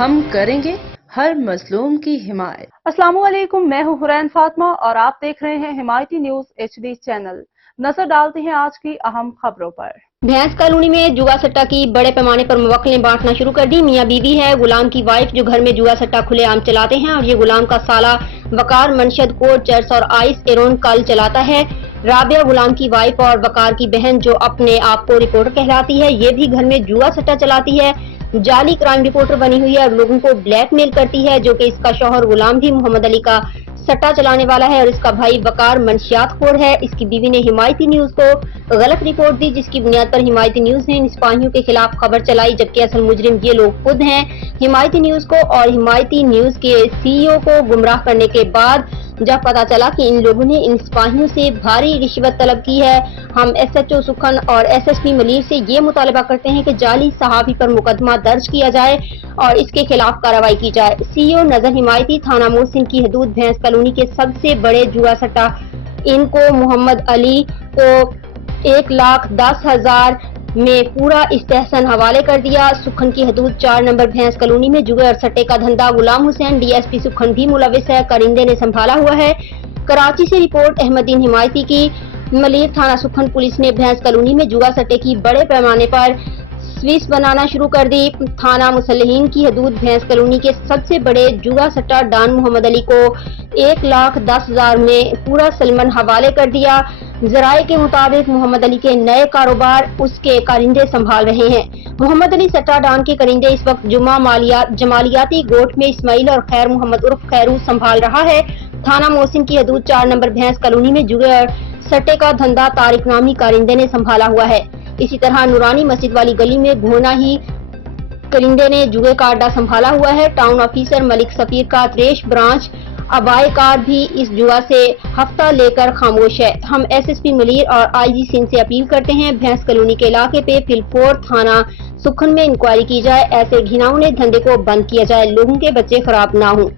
ہم کریں گے ہر مظلوم کی حمایت۔ السلام علیکم، میں ہوں حرین فاطمہ اور آپ دیکھ رہے ہیں حمایتی نیوز HD چینل۔ نظر ڈالتے ہیں آج کی اہم خبروں پر۔ بھینس کالونی میں جوا سٹہ کی بڑے پیمانے پر موکلیں بانٹنا شروع کر دی۔ میاں بیوی ہے غلام کی وائف جو گھر میں جوا سٹہ کھلے عام چلاتے ہیں اور یہ غلام کا سالہ وقار منشد کوٹ چرس اور آئس ایرون کل چلاتا ہے۔ رابعہ غلام کی وائف اور وقار کی بہن جو اپنے آپ کو رپورٹر کہلاتی ہے، یہ بھی گھر میں جوا سٹہ چلاتی ہے، جعلی کرائم رپورٹر بنی ہوئی ہے اور لوگوں کو بلیک میل کرتی ہے، جو کہ اس کا شوہر غلام بھی محمد علی کا سٹہ چلانے والا ہے اور اس کا بھائی وقار منشیات خور ہے۔ اس کی بیوی نے حمایتی نیوز کو غلط رپورٹ دی، جس کی بنیاد پر حمایتی نیوز نے ان سپاہیوں کے خلاف خبر چلائی، جبکہ اصل مجرم یہ لوگ خود ہیں۔ حمایتی نیوز کو اور حمایتی نیوز کے CEO کو گمراہ کرنے کے بعد جب پتا چلا کہ ان لوگوں نے ان سپاہیوں سے بھاری رشوت طلب کی ہے، ہم SHO سکھن اور SSP ملیر سے یہ مطالبہ کرتے ہیں کہ جعلی صحافی پر مقدمہ درج کیا جائے اور اس کے خلاف کارروائی کی جائے۔ CEO نظر حمایتی تھانہ محسن کی حدود بھینس کالونی کے سب سے بڑے جوا سٹہ ان کو محمد علی کو 1,10,000 میں پورا استحسن حوالے کر دیا۔ سکھن کی حدود 4 نمبر بھینس کالونی میں جوئے اور سٹے کا دھندا غلام حسین DSP سکھن بھی ملوث ہے، کرندے نے سنبھالا ہوا ہے۔ کراچی سے رپورٹ احمد دین حمایتی کی۔ ملیر تھانہ سکھن پولیس نے بھینس کالونی میں جوا سٹے کی بڑے پیمانے پر سویس بنانا شروع کر دی۔ تھانہ مسلحین کی حدود بھینس کالونی کے سب سے بڑے جوا سٹہ ڈان محمد علی کو 1,10,000 میں پورا سلمن حوالے کر دیا۔ ذرائع کے مطابق محمد علی کے نئے کاروبار اس کے کرندے سنبھال رہے ہیں۔ محمد علی سٹہ ڈان کے کرندے اس وقت جمالیاتی گوٹ میں اسماعیل اور خیر محمد عرف خیرو سنبھال رہا ہے۔ تھانہ محسن کی حدود 4 نمبر بھینس کالونی میں جوئے اور سٹے کا دھندا طارق نامی کارندے نے سنبھالا ہوا ہے۔ اسی طرح نورانی مسجد والی گلی میں گھونا ہی کرندے نے جوئے کا اڈا سنبھالا ہوا ہے۔ ٹاؤن آفیسر ملک سفیر کا تریش برانچ ابائے کار بھی اس جوا سے ہفتہ لے کر خاموش ہے۔ ہم SSP ملیر اور IG سندھ سے اپیل کرتے ہیں بھینس کالونی کے علاقے پہ فلفور تھانہ سکھن میں انکوائری کی جائے، ایسے گھناؤنے دھندے کو بند کیا جائے، لوگوں کے بچے خراب نہ ہوں۔